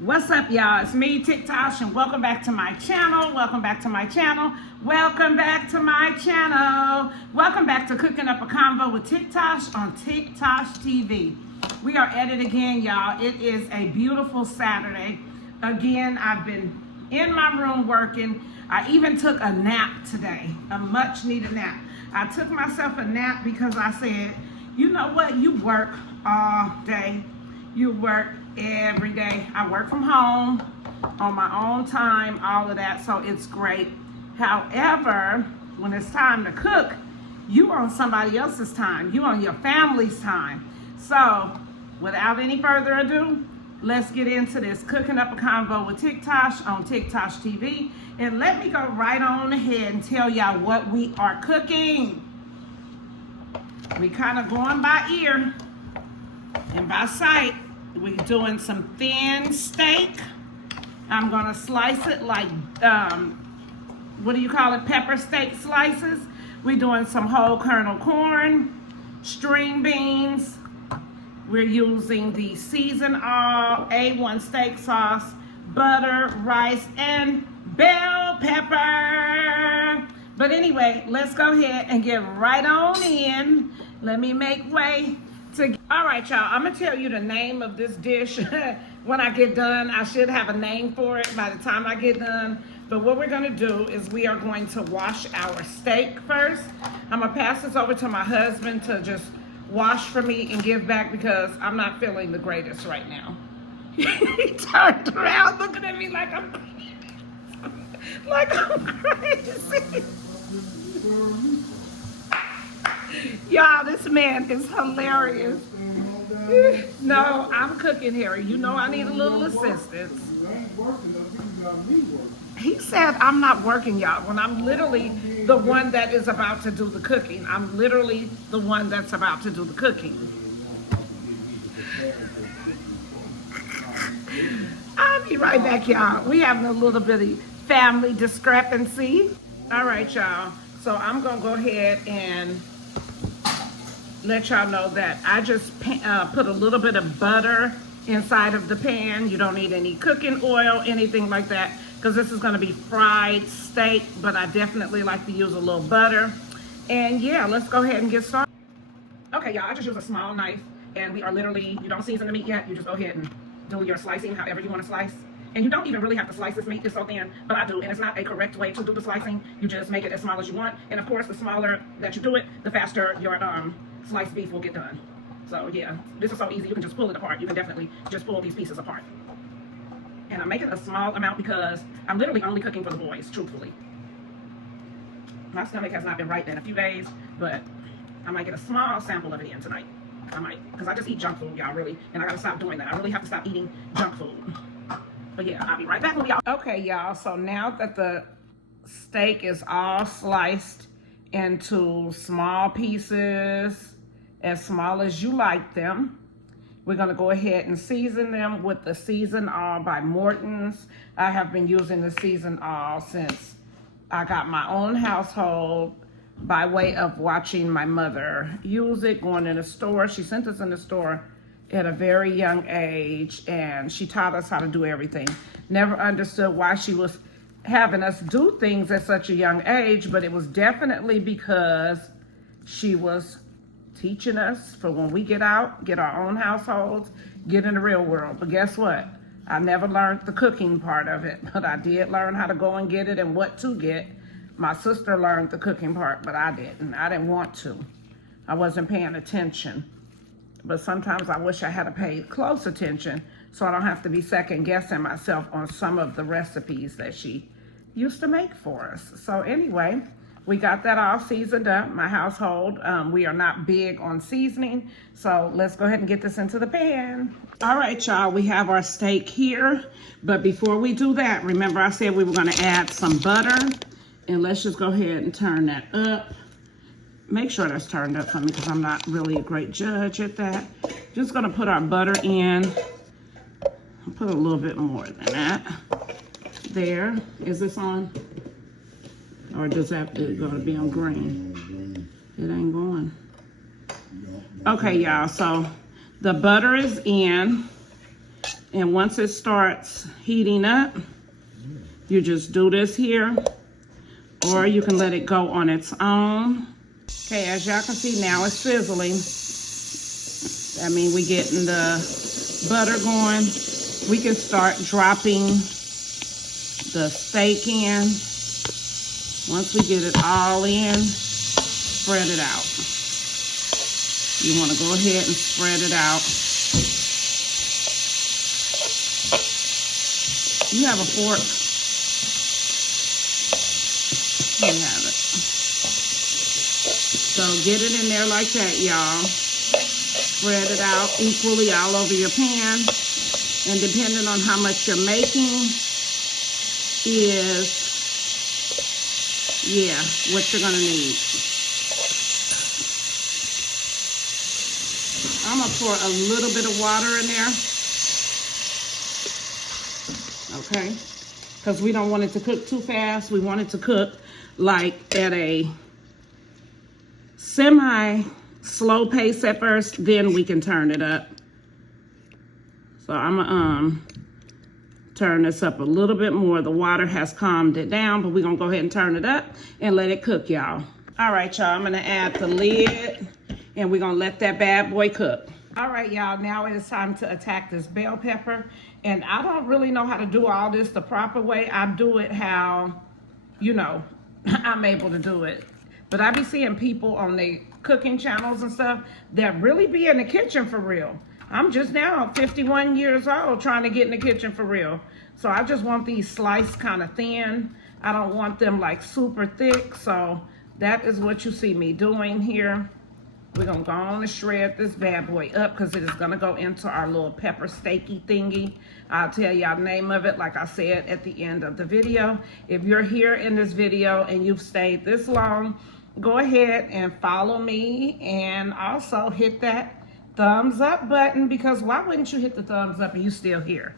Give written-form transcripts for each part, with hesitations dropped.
What's up, y'all? It's me, Tiktoshh, and welcome back to my channel. Welcome back to my channel. Welcome back to my channel. Welcome back to Cooking Up a Convo with Tiktoshh on Tiktoshh TV. We are at it again, y'all. It is a beautiful Saturday. Again, I've been in my room working. I even took a nap today, a much needed nap. I took myself a nap because I said, you know what? You work all day. You work every day. I work from home on my own time, all of that, so it's great. However, when it's time to cook, you on somebody else's time. You on your family's time. So, without any further ado, let's get into this Cooking Up a Convo with Tiktoshh on Tiktoshh TV. And let me go right on ahead and tell y'all what we are cooking. We kind of going by ear and by sight. We're doing some thin steak. I'm gonna slice it like, what do you call it? Pepper steak slices. We're doing some whole kernel corn, string beans. We're using the seasoned all A1 steak sauce, butter, rice, and bell pepper. But anyway, let's go ahead and get right on in. Let me make way. All right, y'all, I'm gonna tell you the name of this dish when I get done. I should have a name for it by the time I get done. But what we're gonna do is we are going to wash our steak first. I'm gonna pass this over to my husband to just wash for me and give back because I'm not feeling the greatest right now. He turned around looking at me like I'm crazy. Y'all, this man is hilarious. No, I'm cooking here. You know I need a little assistance. He said I'm not working, y'all, when I'm literally the one that is about to do the cooking. I'm literally the one that's about to do the cooking. I'll be right back, y'all. We having a little bit of family discrepancy. All right, y'all. So I'm going to go ahead and let y'all know that I just put a little bit of butter inside of the pan. You don't need any cooking oil, anything like that, because this is going to be fried steak, but I definitely like to use a little butter. And yeah, let's go ahead and get started. Okay, y'all, I just use a small knife, and we are literally, you don't season the meat yet. You just go ahead and do your slicing however you want to slice. And you don't even really have to slice this meat. It's so thin, but I do. And it's not a correct way to do the slicing. You just make it as small as you want. And of course, the smaller that you do it, the faster your sliced beef will get done. So yeah, this is so easy. You can just pull it apart. You can definitely just pull these pieces apart. And I'm making a small amount because I'm literally only cooking for the boys, truthfully. My stomach has not been right in a few days, but I might get a small sample of it in tonight. I might, because I just eat junk food, y'all, really. And I gotta stop doing that. I really have to stop eating junk food. But yeah, I'll be right back with y'all. Okay, y'all, so now that the steak is all sliced into small pieces, as small as you like them, we're gonna go ahead and season them with the Seasoned All by Morton's. I have been using the Seasoned All since I got my own household by way of watching my mother use it, going in the store. She sent us in the store at a very young age, and she taught us how to do everything. Never understood why she was having us do things at such a young age, but it was definitely because she was teaching us for when we get out, get our own households, get in the real world. But guess what? I never learned the cooking part of it, but I did learn how to go and get it and what to get. My sister learned the cooking part, but I didn't. I didn't want to. I wasn't paying attention. But sometimes I wish I had paid close attention so I don't have to be second guessing myself on some of the recipes that she used to make for us. So anyway, we got that all seasoned up. My household, we are not big on seasoning. So let's go ahead and get this into the pan. All right, y'all, we have our steak here. But before we do that, remember I said we were gonna add some butter. And let's just go ahead and turn that up. Make sure that's turned up for me because I'm not really a great judge at that. Just gonna put our butter in. I'll put a little bit more than that. There. Is this on? Or does that gonna be on green? It ain't going. Okay, y'all, so the butter is in. And once it starts heating up, you just do this here, or you can let it go on its own. Okay, as y'all can see now, it's sizzling. That means we getting the butter going. We can start dropping the steak in. Once we get it all in, spread it out. You want to go ahead and spread it out. You have a fork. You have it. So get it in there like that, y'all. Spread it out equally all over your pan. And depending on how much you're making is, yeah, what you're gonna need. I'm gonna pour a little bit of water in there. Okay, because we don't want it to cook too fast. We want it to cook like at a semi-slow pace at first, then we can turn it up. So I'm gonna turn this up a little bit more. The water has calmed it down, but we're gonna go ahead and turn it up and let it cook, y'all. All right, y'all, I'm gonna add the lid and we're gonna let that bad boy cook. All right, y'all, now it is time to attack this bell pepper. And I don't really know how to do all this the proper way. I do it how, you know, I'm able to do it. But I be seeing people on their cooking channels and stuff that really be in the kitchen for real. I'm just now 51 years old trying to get in the kitchen for real. So I just want these sliced kind of thin. I don't want them like super thick. So that is what you see me doing here. We're gonna go on and shred this bad boy up because it is gonna go into our little pepper steaky thingy. I'll tell y'all the name of it like I said at the end of the video. If you're here in this video and you've stayed this long, go ahead and follow me and also hit that thumbs up button, because why wouldn't you hit the thumbs up and you still here?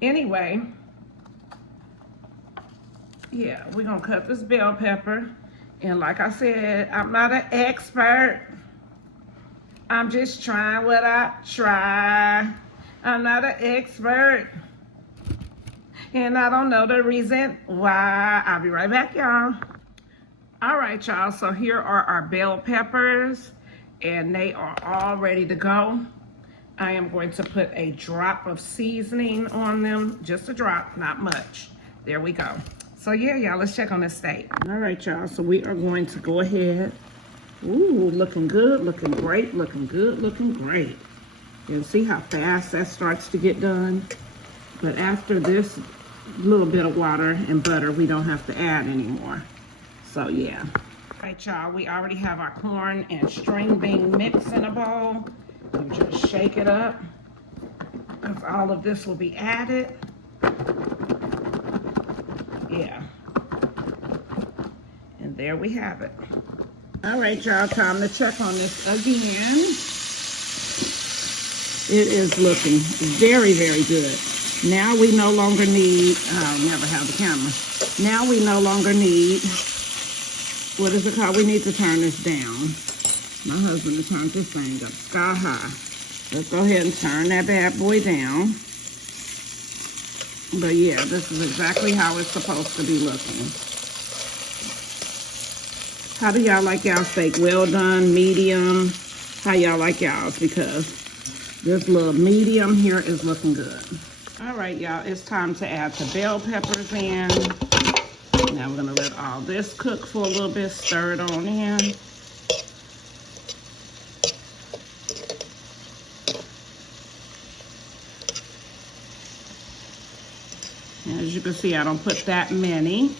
Anyway, yeah, we're gonna cut this bell pepper. And like I said, I'm not an expert. I'm just trying what I try. I'm not an expert. And I don't know the reason why. I'll be right back, y'all. All right, y'all, so here are our bell peppers and they are all ready to go. I am going to put a drop of seasoning on them, just a drop, not much. There we go. So yeah, y'all, let's check on this steak. All right, y'all, so we are going to go ahead. Ooh, looking good, looking great, looking good, looking great. You can see how fast that starts to get done. But after this little bit of water and butter, we don't have to add anymore. So yeah. All right, y'all, we already have our corn and string bean mix in a bowl. You just shake it up, because all of this will be added. Yeah. And there we have it. All right, y'all, time to check on this again. It is looking very, very good. Now we no longer need, I'll never have the camera. Now we no longer need, what is it called? We need to turn this down. My husband has turned this thing up sky high. Let's go ahead and turn that bad boy down. But yeah, this is exactly how it's supposed to be looking. How do y'all like y'all steak? Well done, medium? How y'all like y'all's? Because this little medium here is looking good. All right, y'all, it's time to add the bell peppers in. Now we're gonna let all this cook for a little bit, stir it on in. As you can see, I don't put that many.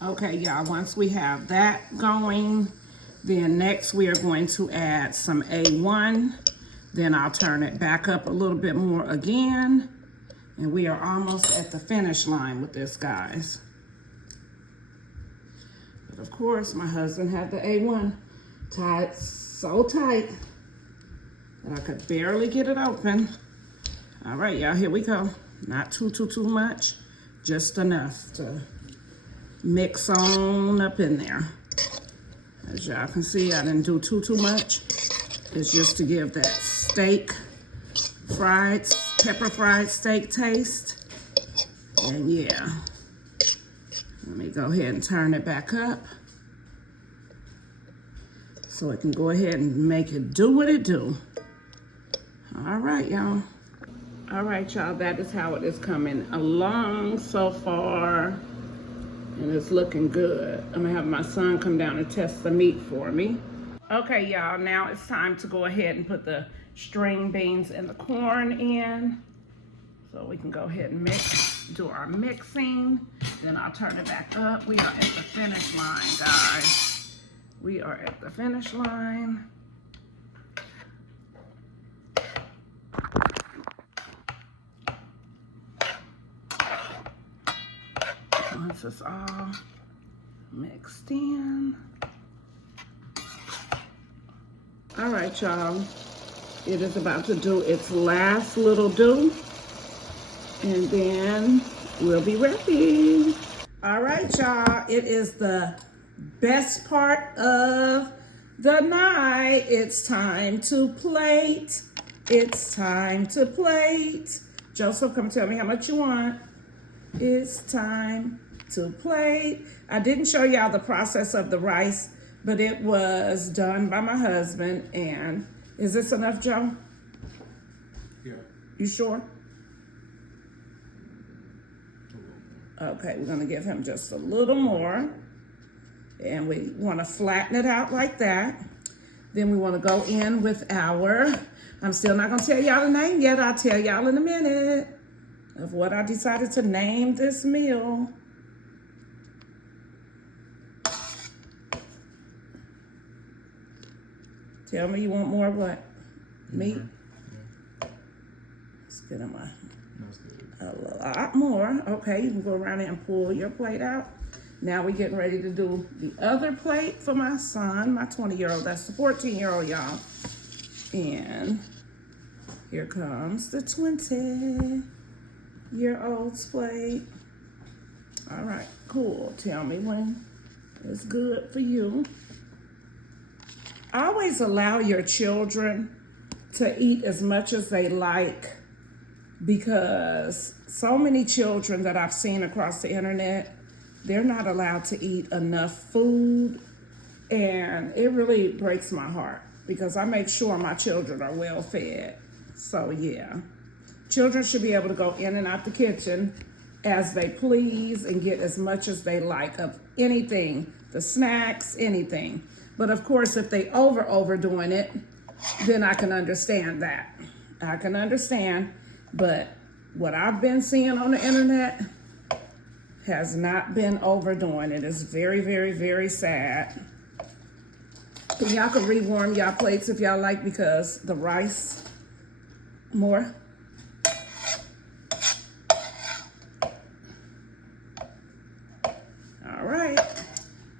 Okay, y'all, once we have that going, then next we are going to add some A1. Then I'll turn it back up a little bit more again. And we are almost at the finish line with this, guys. But of course, my husband had the A1 tied so tight that I could barely get it open. All right, y'all, here we go. Not too much, just enough to mix on up in there. As y'all can see, I didn't do too much. is just to give that steak pepper fried steak taste. And yeah, let me go ahead and turn it back up so it can go ahead and make it do what it do. All right, y'all. All right, y'all, that is how it is coming along so far. And it's looking good. I'm gonna have my son come down and test the meat for me. Okay, y'all, now it's time to go ahead and put the string beans and the corn in. So we can go ahead and do our mixing. Then I'll turn it back up. We are at the finish line, guys. We are at the finish line. Once it's all mixed in. All right, y'all. It is about to do its last little do. And then we'll be ready. All right, y'all. It is the best part of the night. It's time to plate. It's time to plate. Joseph, come tell me how much you want. It's time to plate. I didn't show y'all the process of the rice, but it was done by my husband. And is this enough, Joe? Yeah. You sure? Okay, we're gonna give him just a little more. And we wanna flatten it out like that. Then we wanna go in with I'm still not gonna tell y'all the name yet. I'll tell y'all in a minute of what I decided to name this meal. Tell me you want more what? Meat? Yeah. Let's get him That's good. a lot more. Okay, you can go around and pull your plate out. Now we're getting ready to do the other plate for my son, my 20-year-old. That's the 14-year-old, y'all. And here comes the 20-year-old's plate. All right, cool. Tell me when it's good for you. Always allow your children to eat as much as they like, because so many children that I've seen across the internet, they're not allowed to eat enough food, and it really breaks my heart because I make sure my children are well fed. So yeah, children should be able to go in and out the kitchen as they please and get as much as they like of anything, the snacks, anything. But of course, if they overdoing it, then I can understand that. I can understand, but what I've been seeing on the internet has not been overdoing it. It's very, very, very sad. And y'all can rewarm y'all plates if y'all like, because the rice, more. All right,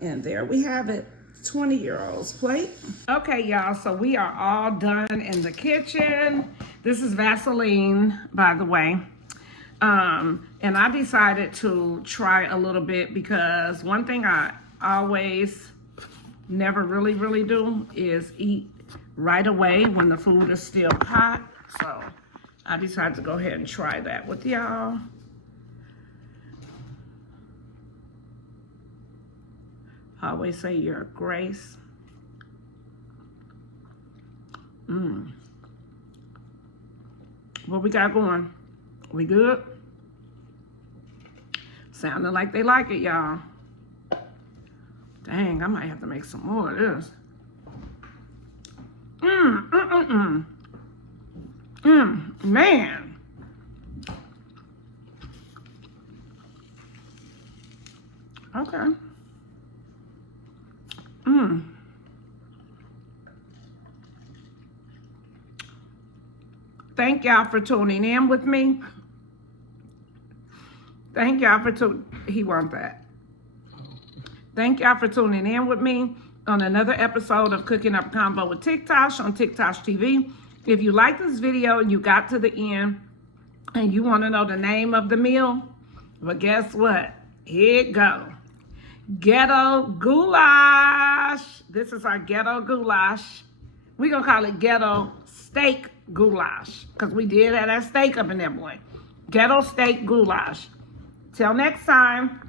and there we have it. 20-year-old's plate. Okay, y'all, so we are all done in the kitchen. This is Vaseline, by the way. And I decided to try a little bit because one thing I always never really do is eat right away when the food is still hot. So I decided to go ahead and try that with y'all. I always say your grace. What we got going? We good? Sounding like they like it, y'all. Dang, I might have to make some more of this. Man. Okay. Thank y'all for tuning in with me. Thank y'all for he want that. Thank y'all for tuning in with me on another episode of Cooking Up Convo with Tiktoshh on Tiktoshh TV. If you like this video and you got to the end and you want to know the name of the meal, well, guess what? Here it go. Ghetto Goulash. This is our Ghetto Goulash We're going to call it Ghetto Steak Goulash because we did have that steak up in there, boy. Ghetto Steak Goulash. Till next time.